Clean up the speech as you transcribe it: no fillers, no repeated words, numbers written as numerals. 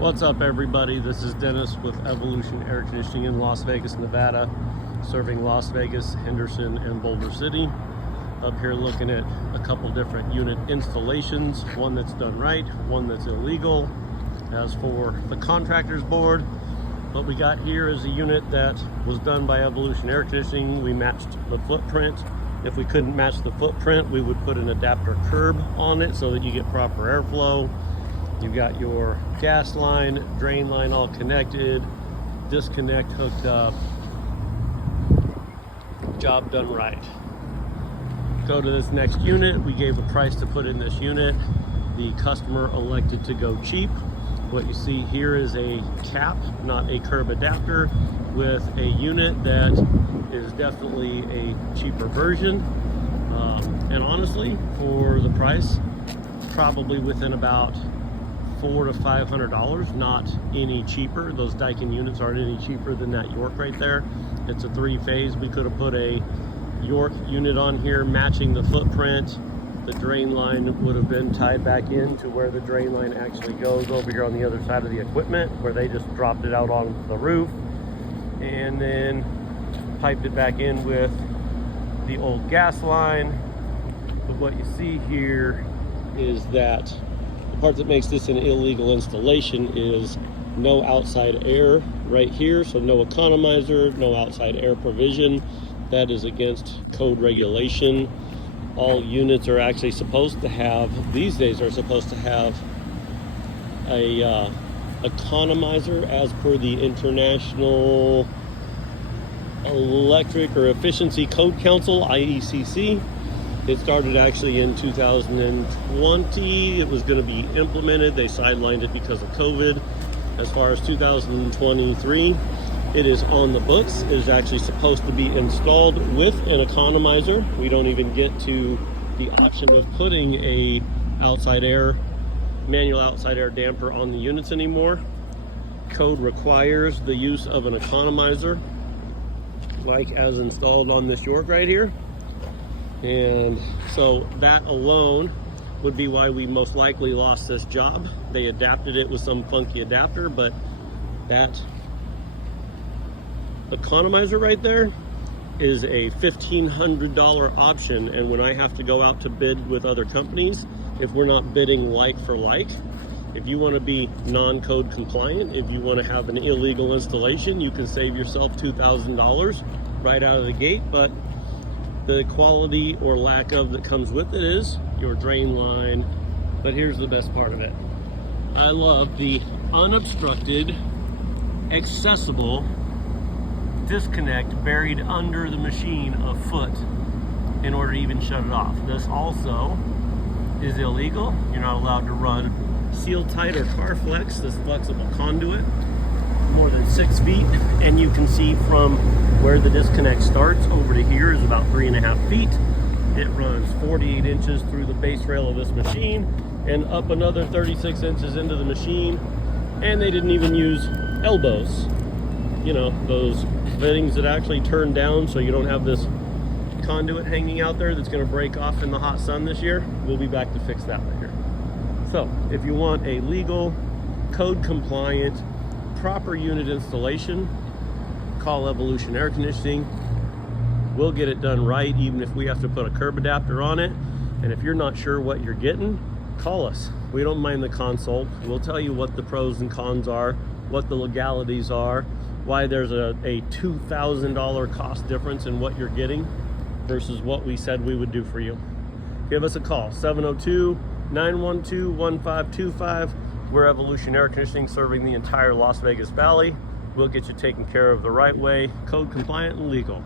What's up, everybody? This is Dennis with Evolution Air Conditioning in Las Vegas, Nevada, serving Las Vegas, Henderson, and Boulder City. Up here looking at a couple different unit installations, one that's done right, one that's illegal. As for the contractor's board, what we got here is a unit that was done by Evolution Air Conditioning. We matched the footprint. If we couldn't match the footprint, we would put an adapter curb on it so that you get proper airflow. You've got your gas line, drain line all connected, disconnect hooked up. Job done right. Go to this next unit. We gave a price to put in this unit. The customer elected to go cheap. What you see here is a cap, not a curb adapter, with a unit that is definitely a cheaper version. And honestly, for the price, probably within about $400 to $500, not any cheaper. Those Daikin units aren't any cheaper than that York right there. It's a 3-phase. We could have put a York unit on here matching the footprint. The drain line would have been tied back in to where the drain line actually goes over here on the other side of the equipment, where they just dropped it out on the roof and then piped it back in with the old gas line. But what you see here is that the part that makes this an illegal installation is no outside air right here. So no economizer, no outside air provision. That is against code regulation. All units are actually supposed to have, these days are supposed to have a economizer as per the International Electric or Efficiency Code Council, IECC. It started actually in 2020. It was going to be implemented. They sidelined it because of COVID. As far as 2023, it is on the books. It is actually supposed to be installed with an economizer. We don't even get to the option of putting a manual outside air damper on the units anymore. Code requires the use of an economizer, like as installed on this York right here. And so that alone would be why we most likely lost this job. They adapted it with some funky adapter, but that economizer right there is a $1,500 option. And when I have to go out to bid with other companies, if we're not bidding like for like, if you want to be non-code compliant, if you want to have an illegal installation, you can save yourself $2,000 right out of the gate. But the quality or lack of that comes with it is your drain line. But here's the best part of it. I love the unobstructed, accessible disconnect buried under the machine a foot in order to even shut it off. This also is illegal. You're not allowed to run seal tight or car flex, this flexible conduit, more than 6 feet. And you can see from where the disconnect starts over to here is about 3.5 feet. It runs 48 inches through the base rail of this machine and up another 36 inches into the machine. And they didn't even use elbows, you know, those fittings that actually turn down so you don't have this conduit hanging out there that's going to break off in the hot sun this year. We'll be back to fix that later. So if you want a legal, code compliant, proper unit installation, call Evolution Air Conditioning. We'll get it done right, even if we have to put a curb adapter on it. And if you're not sure what you're getting, call us. We don't mind the consult. We'll tell you what the pros and cons are, what the legalities are, why there's a $2,000 cost difference in what you're getting versus what we said we would do for you. Give us a call, 702-912-1525. We're Evolution Air Conditioning, serving the entire Las Vegas Valley. We'll get you taken care of the right way, code compliant and legal.